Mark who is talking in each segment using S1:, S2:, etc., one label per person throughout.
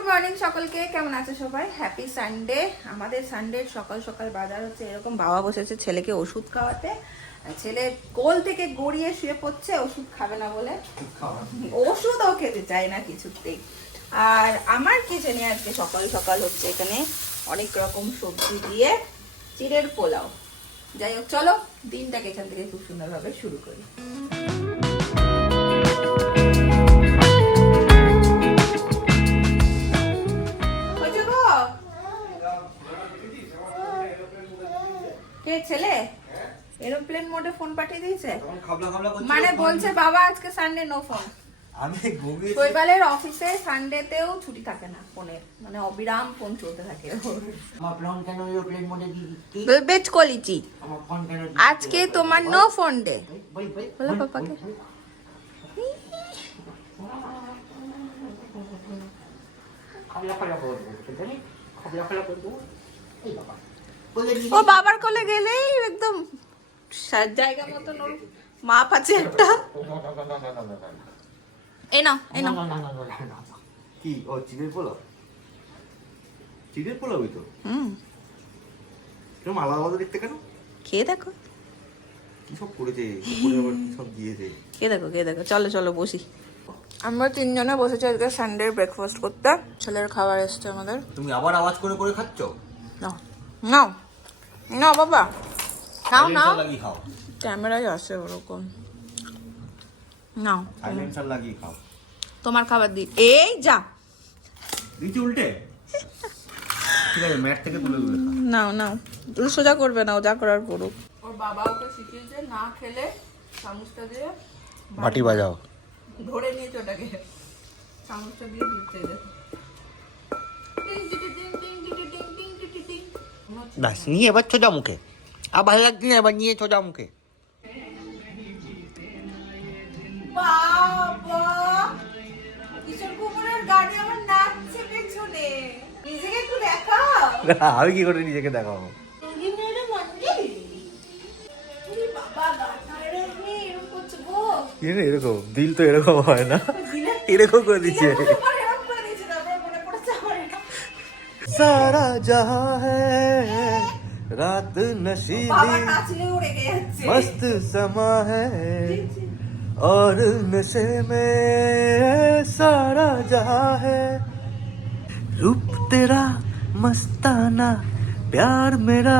S1: Good morning সকলকে, কেমন আছে সবাই? হ্যাপি সানডে আমাদের সানডে সকাল সকাল বাজার হচ্ছে এরকম বাবা বসেছে ছেলেকে ওষুধ খাওয়াতে। ছেলে কোল থেকে গড়িয়ে শুয়ে পড়ছে, ওষুধ খাবে না বলে। ওষুধও খেতে চায় না কিছুতেই। আর আমার কি কিচেনে আজকে সকাল সকাল হচ্ছে এখানে অনেক রকম সবজি দিয়ে চিড়ের পোলাও। যাই হোক, চলো, দিনটাকে এখান থেকে খুব সুন্দরভাবে শুরু করি। এরোপ্লেন মোডে ফোন পাঠিয়ে দিয়েছে?
S2: তখন খাবলা খাবলা করছিল,
S1: মানে বলছে বাবা আজকে সানডে নো ফোন
S2: আমি ঘুমিয়েছি।
S1: শৈবালের অফিসে সানডেতেও ছুটি থাকে না ফোনের মানে অবিরাম ফোন চলতে থাকে।
S3: আমার ফোন কেন এরোপ্লেন মোডে দিয়ে
S1: বেচ কলিচি
S3: আমার ফোন কেন
S1: আজকে তোমার নো ফোন ডে
S3: বল
S1: পাপাকে। ও বাবার কোলে গেলেই একদম জায়গা মতন ওর মাপ আছে একটা। এই নাও এই নাও।
S3: না না না না না না
S2: কি ও চিড়ের পোলাও? চিড়ের পোলাওই তো?
S1: হুম।
S2: আলাদা আলাদা দেখতে কেন?
S1: খেয়ে দেখো।
S2: কি সব করেছে? সব দিয়েছে?
S1: খেয়ে দেখো খেয়ে দেখো। চলো চলো বসি। আমরা তিনজনে বসেছি আজকে সানডে ব্রেকফাস্ট করতে। ছেলের খাবার এসছে আমাদের।
S2: তুমি আবার আওয়াজ করে করে খাচ্ছ?
S1: নাও নাও। নাও বাবা। খাও নাও
S2: খাও
S1: ক্যামেরাই আছে ওরকম। নাও।
S2: সাইলেন্সার লাগিয়ে খাও
S1: তোমার খাবার দি। এই যা।
S2: দিচ্ছি উল্টে? ম্যাট থেকে তুলে
S1: নাও সোজা করবে না ও যা করার করুক। ওর বাবা ওকে শিখিয়েছে না খেলে চামচটা দিয়ে
S2: বাটি বাজাও।
S1: ধরে নিয়েছে চামচটা দিয়ে দিতে
S3: বাস নিয়ে এবার সোজা মুখে। আর ভালো লাগছে না এবার নিয়ে
S1: চলে আমাকে
S2: আমি কি করে নিজেকে দেখাবো
S1: এরকম
S2: দিল তো এরকম হয় না এরকম করে দিচ্ছে সারা জাহা হ্যাঁ রাত
S1: বাবা
S2: নশীলি
S1: নাচলে উড়ে গে যাচ্ছে
S2: मस्त समा है और नशे में सारा जहां है रूप तेरा मस्ताना प्यार मेरा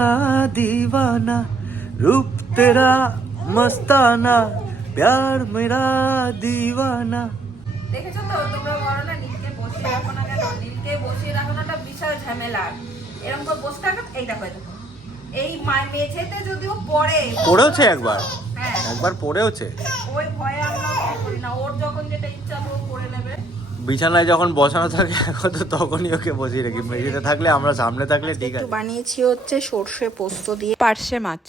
S2: दीवाना रूप तेरा मस्ताना प्यार मेरा दीवाना
S1: দেখেছো তো তোমরা বলো না নীলকে বসিয়ে রাখো না কেন নীলকে বসিয়ে রাখো না বিশাল ঝামেলা এরকম করে বসে থাকো এইটা হয়ে দেখো এই মেঝেতে যদিও পড়ে
S2: পড়েওছে একবার?
S1: হ্যাঁ।
S2: একবার পড়েওছে?
S1: ওই ভয়ে আমরা করি না। ওর যখন যেটা ইচ্ছা ও করে নেবে।
S2: বিছানায় যখন বসানো থাকে এখন তো তখনই ওকে বসিয়ে রাখি। মেঝেতে থাকলে আমরা সামনে থাকলে ঠিক আছে।
S1: বানিয়েছি হচ্ছে সর্ষে পোস্ত দিয়ে। পার্শে মাছ।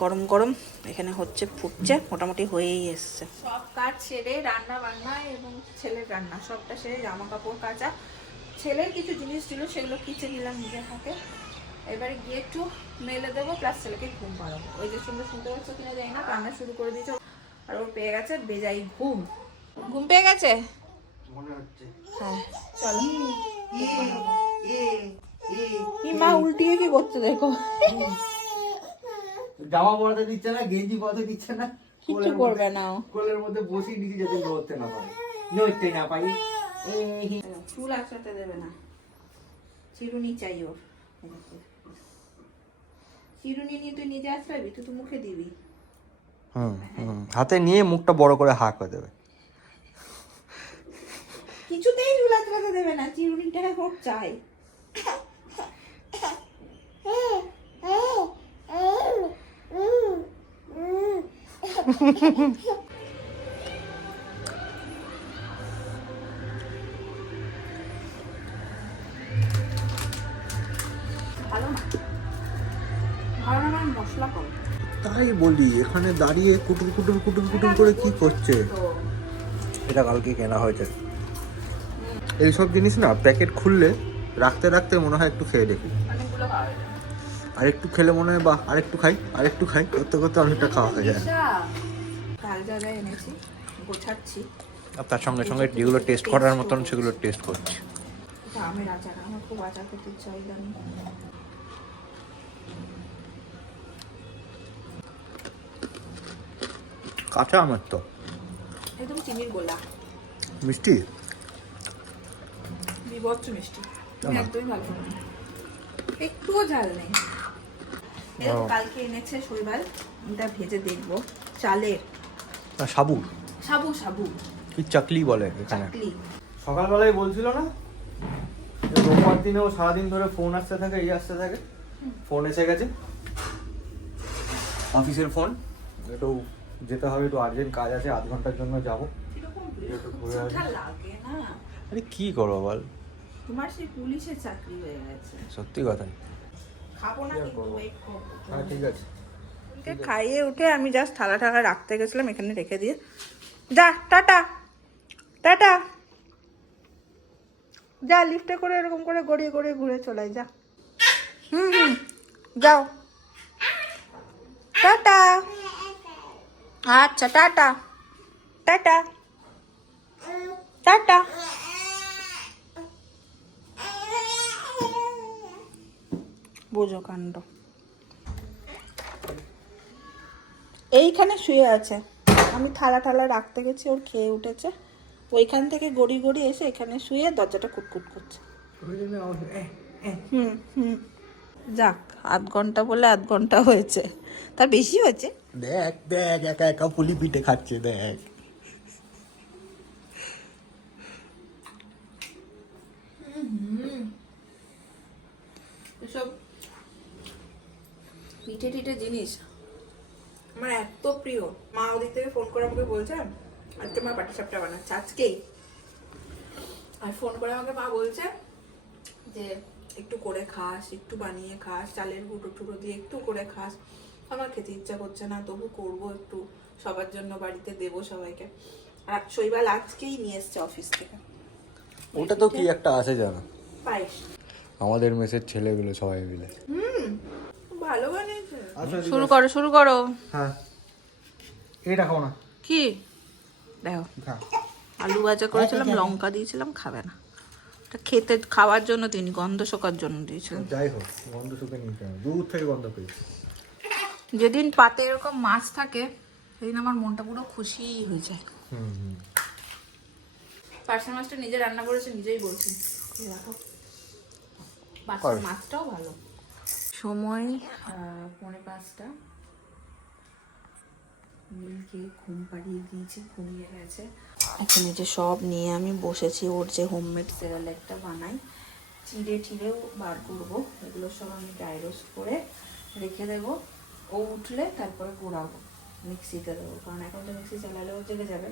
S1: গরম গরম এখানে হচ্ছে ফুটছে মোটামুটি হয়েই এসছে। সব কাজ সেরে রান্না বান্না এবং ছেলের রান্না সবটা সেরে জামা কাপড় কাচা। ছেলের কিছু জিনিস ছিল সেগুলো কিচে নিলাম নিজের হাতে। এবারে গিয়ে একটু মেলে দেবো প্লাস ছেলেকে ঘুম পাড়াবো। ওই যে সুন্দর শুনতে পাচ্ছ কিনা জানি না কান্না শুরু করে দিয়েছে। আর ওর পেয়ে গেছে বেজাই ঘুম। ঘুম পেয়ে গেছে? হ্যাঁ চলো। মা উল্টিয়ে কি করছে দেখো?
S3: জামা পরাতে দিচ্ছে না গেঞ্জি পরাতে দিচ্ছে না।
S1: কিচ্ছু করবে না
S3: কোলের মধ্যে বসিয়ে নিচে যেতে নড়তে না পারে। নড়তে না পারি।
S1: চুল আঁচড়াতে দেবে না। চিরুনি চাই ওর। চিরুনি নিয়ে তুই নিজে আঁচড়াবি তুই তো মুখে দিবি।
S2: হুম হুম। হাতে নিয়ে মুখটা বড় করে হা করে দেবে।
S1: কিছুতেই চুল আঁচড়াতে দেবে না চিরুনিটা হোক চাই। ভালো মশলা কম।
S2: তাই বলি এখানে দাঁড়িয়ে কুটুর কুটুর কুটুর কুটুর করে কি করছে? এটা কালকে কেনা হয়েছে। এইসব জিনিস না প্যাকেট খুললে রাখতে রাখতে মনে হয় একটু খেয়ে দেখি। আর একটু খেলে মনে হয় বাহ আর একটু খাই আর একটু খাই করতে করতে অনেকটা খাওয়া হয়ে যায়।
S1: গোছাচ্ছি।
S2: আর তার সঙ্গে সঙ্গে যেগুলো টেস্ট করার মতন সেগুলো টেস্ট করছি।
S1: আমের আচার আমার খুব আচার খেতে ইচ্ছা হয় জানি
S2: কাঁচা আমার তো।
S1: একদম চিনির গোলা।
S2: মিষ্টি?
S1: বিভৎস মিষ্টি। একদমই ভালো একটুও ঝাল নেই। কালকে এনেছে শৈবাল এটা ভেজে দেখব। চালের।
S2: না সাবু।
S1: সাবু সাবু।
S2: কি চাকলি বলে এখানে।
S1: চাকলি।
S2: সকালবেলায় বলছিল না? রোববার দিনেও সারাদিন ধরে ফোন আসতে থাকে এই আসতে থাকে। ফোন এসে গেছে। অফিসের ফোন একটু যেতে হবে একটু আর্জেন্ট কাজ আছে আধ ঘণ্টার জন্য যাব। ঘুরে আসি।
S1: বিরক্ত লাগে না?
S2: আরে কি করব বল?
S1: তোমার সেই পুলিশের চাকরি হয়ে গেছে।
S2: সত্যি কথা
S1: খাব না
S2: আর
S1: কিন্তু
S2: করব? হ্যাঁ ঠিক আছে।
S1: খাইয়ে উঠে আমি জাস্ট থালা টালা রাখতে গেছিলাম এখানে রেখে দিয়ে। যা টাটা। টাটা। যা লিফটে করে এরকম করে গড়িয়ে গড়িয়ে ঘুরে চলে যা। হুম হুম যাও। টাটা। আচ্ছা টাটা। টাটা। টাটা। বোঝো কাণ্ড। এইখানে শুয়ে আছে। আমি থালা থালা রাখতে গেছি ওর খেয়ে উঠেছে। ওইখান থেকে গড়ি গড়ি এসে এখানে শুয়ে দরজাটা কুটকুট করছে। হুম হুম। যাক আধ ঘণ্টা বলে আধ ঘণ্টা হয়েছে। তার বেশি হয়েছে?
S2: দেখ দেখ একা একা পুলি পিঠে খাচ্ছে দেখ।
S1: এসব পিঠে টিঠে জিনিস আমার এত প্রিয়। মা ওদিক থেকে ফোন করে আমাকে বলছে আজকে মা পাটি সাপটা বানাচ্ছে আজকেই। আর ফোন করে আমাকে মা বলছে যে একটু করে খাস একটু বানিয়ে খাস চালের গুঁড়ো টুড়ো দিয়ে একটু করে খাস। আমার খেতে ইচ্ছা করছে না তবু করব একটু। সবার জন্য বাড়িতে দেবো সবাইকে। আর শৈবাল আজকেই নিয়ে এসছে অফিস থেকে।
S2: ওটা তো কি একটা আছে জানো?
S1: পায়েস।
S2: আমাদের মেসের ছেলেগুলো সবাই মিলে।
S1: হুম ভালো বানিয়েছে।
S2: আচ্ছা,
S1: শুরু করো শুরু করো।
S2: হ্যাঁ। এইটা খাও না।
S1: কি? দেখো।
S2: খা।
S1: আলু ভাজা করেছিলাম লঙ্কা দিয়েছিলাম খাবে না। এটা খেতে খাওয়ার জন্য তিনি গন্ধ শোকার জন্য দিয়েছিলাম
S2: যাই হোক গন্ধ শুকে নিতে দূর থেকে গন্ধ পেয়েছি।
S1: যেদিন পাতে এরকম মাছ থাকে সেদিন আমার মনটা পুরো খুশি হয়ে যায়।
S2: হুম হুম।
S1: পার্সা মাছটা নিজে রান্না করেছে নিজেই বলছি। দেখো। পার্সা
S2: কর।
S1: মাছটাও ভালো। সময়? আহ, পৌনে পাঁচটা। নীলকে ঘুম পাড়িয়ে দিয়েছি ঘুমিয়ে গেছে। এখানে যে সব নিয়ে আমি বসেছি, ওর যে হোমমেড একটা বানাই। চিড়ে টিড়েও বার করব। এগুলো সব আমি ড্রাই রোস্ট করে রেখে দেবো। ও উঠলে তারপরে গোড়াবো মিক্সিতে দেবো। কারণ এখন তো মিক্সি চালালেও জেগে যাবে।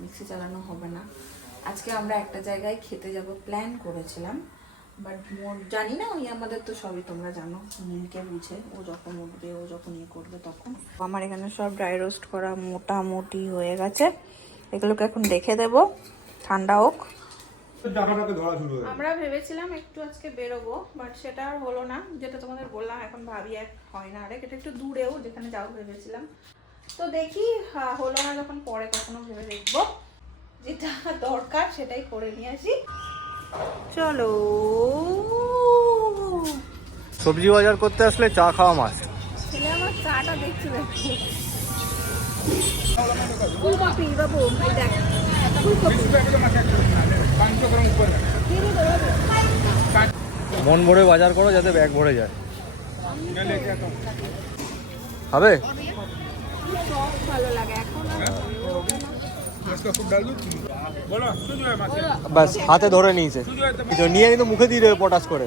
S1: মিক্সি চালানো হবে না। আজকে আমরা একটা জায়গায় খেতে যাব প্ল্যান করেছিলাম। বাট জানি না, ওই আমাদের তো সবই তোমরা জানো। নীলকে বুঝে, ও যখন উঠবে, ও যখন ইয়ে করবে তখন। আমার এখানে সব ড্রাই রোস্ট করা মোটামুটি হয়ে গেছে। এগুলোকে এখন রেখে দেবো। ঠান্ডা হোক। আমরা ভেবেছিলাম একটু আজকে বেরোবো বাট সেটা আর হলো না। যেটা তোমাদের বললাম এখন ভাবি এক হয় না। আরেক এটা একটু দূরেও যেখানে যাও ভেবেছিলাম। তো দেখি হলো না যখন পরে কখনো ভেবে দেখব। যেটা দরকার সেটাই করে নিয়ে আসি। চলো।
S2: সবজি বাজার করতে আসলে চা খাওয়া মাছ
S1: ছেলে আমার চাটা দেখছিল
S2: মন ভরে বাজার করো যাতে ব্যাগ ভরে যায়। হবে? ব্যাস, হাতে ধরে নিয়েছে। কিছু নিয়ে কিন্তু মুখে দিয়ে দেবে পটাশ করে।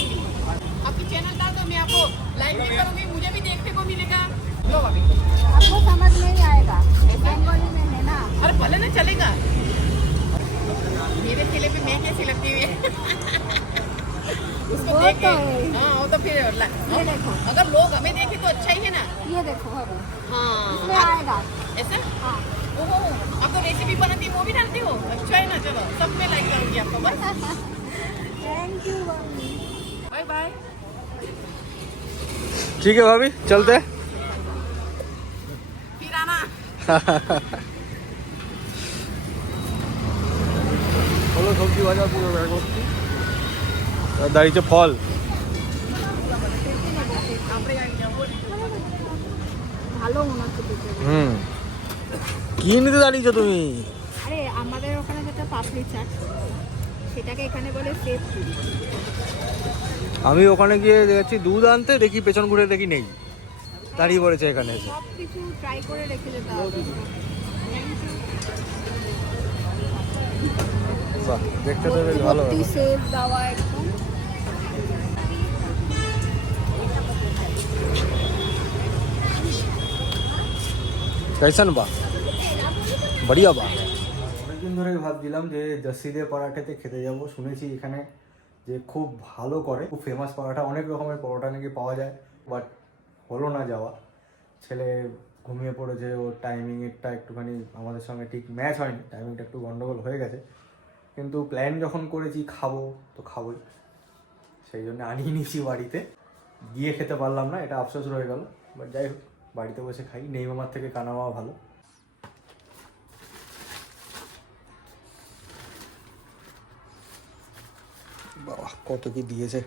S2: लाइव में करूँगी
S4: मुझे भी देखने को मिलेगा।
S1: आपको समझ नहीं आएगा। बंगाली में है ना?
S4: अरे भले ना चलेगा। मेरे ठेले पे मैं कैसी लगती हुई उसको देख तो के हाँ। वो तो फिर
S5: ये देखो।
S4: हाँ, अगर लोग हमें देखे तो अच्छा ही है ना।
S5: ये देखो
S4: हाँ।
S5: आएगा।
S4: ऐसा?
S5: हाँ।
S4: ओहो आप तो रेसिपी बनाती वो भी डालती हो? अच्छा है ना चलो। सब में लाइक करूँगी आपको बस।
S5: थैंक यू
S4: बाय बाय
S2: ठीक है भाभी चलते हैं
S4: फिर आना
S2: হলো সবজি বাজার পুরো ব্যাগ ভর্তি আর দাঁড়িয়েছে ফল
S5: ভালো মনে হচ্ছে দেখতে
S2: হুম কি নিতে দাঁড়িয়েছো তুমি
S5: আরে আমাদের ওখানে যেটা পাপড়ি চাট সেটাকে এখানে বলে সেফ ফুড
S2: আমি ওখানে গিয়ে দেখছি দুধ আনতে দেখি পেছন ঘুরে দেখি নেই দাঁড়িয়ে পড়েছে এখানে এসে
S5: সব কিছু ট্রাই করে রেখে যেতে হবে
S2: বাহ দেখতে তো বেশ ভালো
S5: ভর্তি সেফ দেওয়া একদম
S2: कैसन बा बढ़िया बा অনেকদিন ধরেই ভাবছিলাম যে জসিদে পরাঠাতে খেতে যাব শুনেছি এখানে যে খুব ভালো করে, খুব ফেমাস পরোটা, অনেক রকমের পরোটা নাকি পাওয়া যায় বাট হলো না যাওয়া। ছেলে ঘুমিয়ে পড়েছে ওর টাইমিংয়েরটা একটুখানি আমাদের সঙ্গে ঠিক ম্যাচ হয়নি টাইমিংটা একটু গন্ডগোল হয়ে গেছে। কিন্তু প্ল্যান যখন করেছি খাব, তো খাবোই। সেই জন্য আনিয়ে নিয়েছি বাড়িতে। গিয়ে খেতে পারলাম না, এটা আফসোস রয়ে গেল বাট যাই হোক, বাড়িতে বসে খাই। নেই মামার থেকে কানা কানামা ভালো। কত কি দিয়েছে?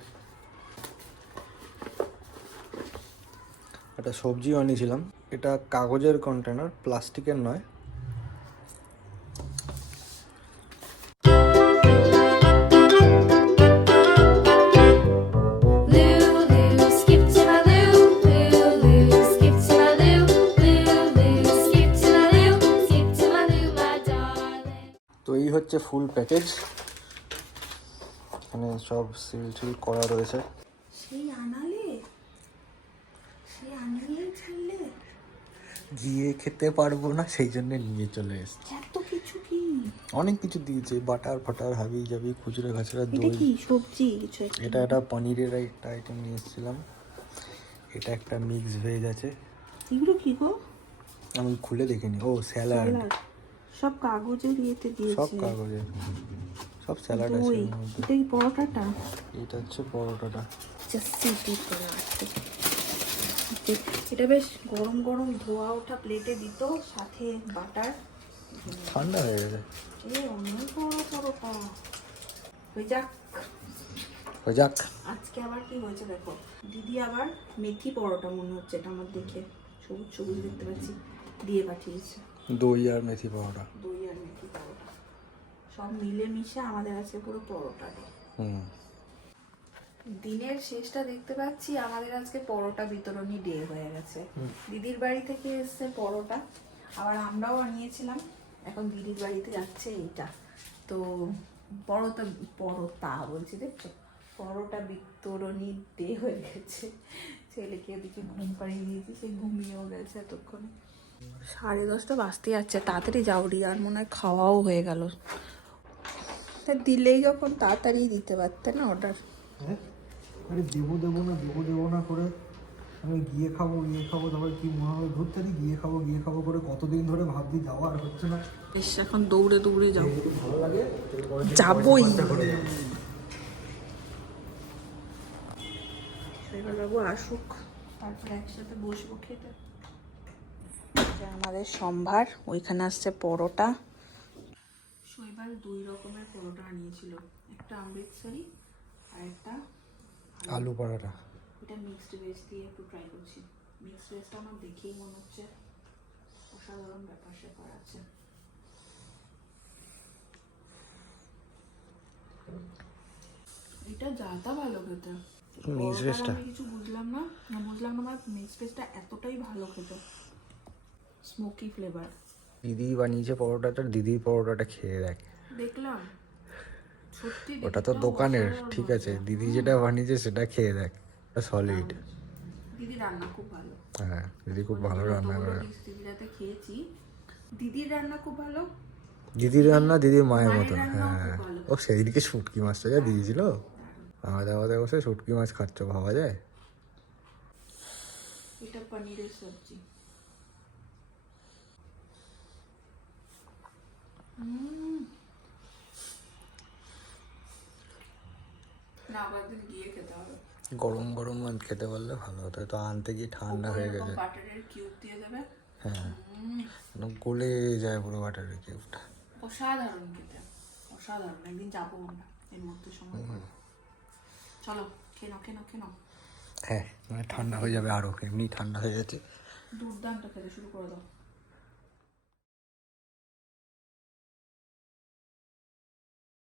S2: একটা সবজি আনিয়েছিলাম। এটা কাগজের কন্টেনার প্লাস্টিকের নয়। হচ্ছে ফুল প্যাকেজ সব সিল টিল করা রয়েছে।
S1: সেই আনালে? সেই আনিয়ে ছাড়লে
S2: গিয়ে খেতে পারব না সেই জন্য নিয়ে চলে এসেছি।
S1: এত কিছু কি?
S2: অনেক কিছু দিয়েছে বাটার ফাটার হাবি জাবি খুচরো খাচরা দই।
S1: কি সবজি কিছু
S2: এটা একটা পনিরের একটা আইটেম নিয়ে এসেছিলাম। এটা একটা মিক্স ভেজ আছে।
S1: এগুলো কি গো?
S2: আমি খুলে দেখিনি। ও স্যালাড।
S1: সব কাগজের ইয়েতে
S2: সব
S1: দিয়েছে
S2: কাগজে সব স্যালাড আছে।
S1: এটা কি পরোটাটা?
S2: এটা হচ্ছে পরোটাটা।
S1: এটা বেশ গরম গরম ধোয়া ওঠা প্লেটে দিত সাথে বাটার।
S2: ঠান্ডা হয়ে গেছে।
S1: এ অনেক বড় পরোটা। হয়ে যাক।
S2: হয়ে যাক।
S1: আজকে আবার কি হয়েছে দেখো? দিদি আবার মেথি পরোটা মনে হচ্ছে এটা আমার দেখে। সবুজ সবুজ দেখতে পাচ্ছি। দিয়ে পাঠিয়েছে।
S2: দই আর মেথি পরোটা।
S1: দই আর মেথি পরোটা। সব মিলে মিশে আমাদের আছে পুরো পরোটা
S2: হুম।
S1: দিনের শেষটা দেখতে পাচ্ছি আমাদের আজকে পরোটা বিতরণী ডে হয়ে গেছে। দিদির বাড়ি থেকে এসছে পরোটা। আবার আমরাও আনিয়েছিলাম। এখন দিদির বাড়িতে যাচ্ছে এইটা। তো পরোটা পরোটা বলছি দেখছ? পরোটা বিতরণী ডে হয়ে গেছে। ছেলেকে এদিকে ঘুম পাড়িয়ে দিয়েছি সে ঘুমিয়েও গেছে এতক্ষণে। সাড়ে দশটা বাজতে যাচ্ছে তাড়াতাড়ি যাও রিয়ার মনে হয় খাওয়াও হয়ে গেল। তা দিলেই যখন তাড়াতাড়ি দিতে পারতে না অর্ডার
S2: হ্যাঁ? আরে দেবো দেবো না দেবো দেবো না করে আমি গিয়ে খাব গিয়ে খাব তারপর কি মনে হবে ঘুরতে দিই গিয়ে খাব গিয়ে খাব করে কতদিন ধরে ভাবছি যাওয়া আর হচ্ছে না।
S1: বেশ এখন দৌড়ে দৌড়ে
S2: যদি ভালো লাগে
S1: যাবই।
S2: যাব।
S1: বাবু আসুক। তারপরে একসাথে বসবো খেতে। আমাদের সম্ভার ওইখানে আসছে পরোটা। শৈবাল দুই রকমের পরোটা আনিয়েছিল। একটা অমৃতসরি আর একটা
S2: আলু। পরোটা।
S1: এটা মিক্সড ভেজ দিয়ে একটু ট্রাই করছি। মিক্সড ভেজটা আমার দেখেই মনে হচ্ছে অসাধারণ ব্যাপার স্যাপার আছে। এটা যাতা ভালো খেতে।
S2: মিক্স ভেজটা
S1: কিছু বুঝলাম না। না বুঝলাম না আমার মিক্স ভেজটা এতটাই ভালো খেতে। স্মোকি ফ্লেভার
S2: দিদি বানিয়েছে পরোটাটা দিদির পরোটাটা খেয়ে দেখ।
S1: দেখলাম।
S2: ওটা তো দোকানের ঠিক আছে। দিদি যেটা বানিয়েছে সেটা খেয়ে দেখ। সলিড
S1: দিদি রান্না খুব ভালো।
S2: হ্যাঁ দিদি খুব ভালো রান্না করে।
S1: দিদিরাতে খেয়েছি দিদির রান্না খুব ভালো।
S2: দিদির রান্না দিদির মায়ের মতন। হ্যাঁ ও সেদিনকে শুটকি মাছটা যা দিয়েছিল? খাওয়া দাওয়াতে বসে শুটকি মাছ খাচ্ছ ভাবা যায়?
S1: এটা পনিরের সবজি না আবার একদিন গিয়ে খেতে হবে
S2: গরম গরম খেতে পারলে ভালো হতো। তো আনতে গিয়ে ঠান্ডা হয়ে গেছে। হ্যাঁ। গলে যায় পুরো বাটারের কিউবটা
S1: অসাধারণ খেতে। অসাধারণ। একদিন যাব আমরা এর মধ্যে সময় চলো নাও খেয়ে নাও
S2: হ্যাঁ মানে ঠান্ডা হয়ে যাবে আরও এমনি ঠান্ডা হয়ে গেছে।
S1: দুর্দান্ত খেতে শুরু করে দাও।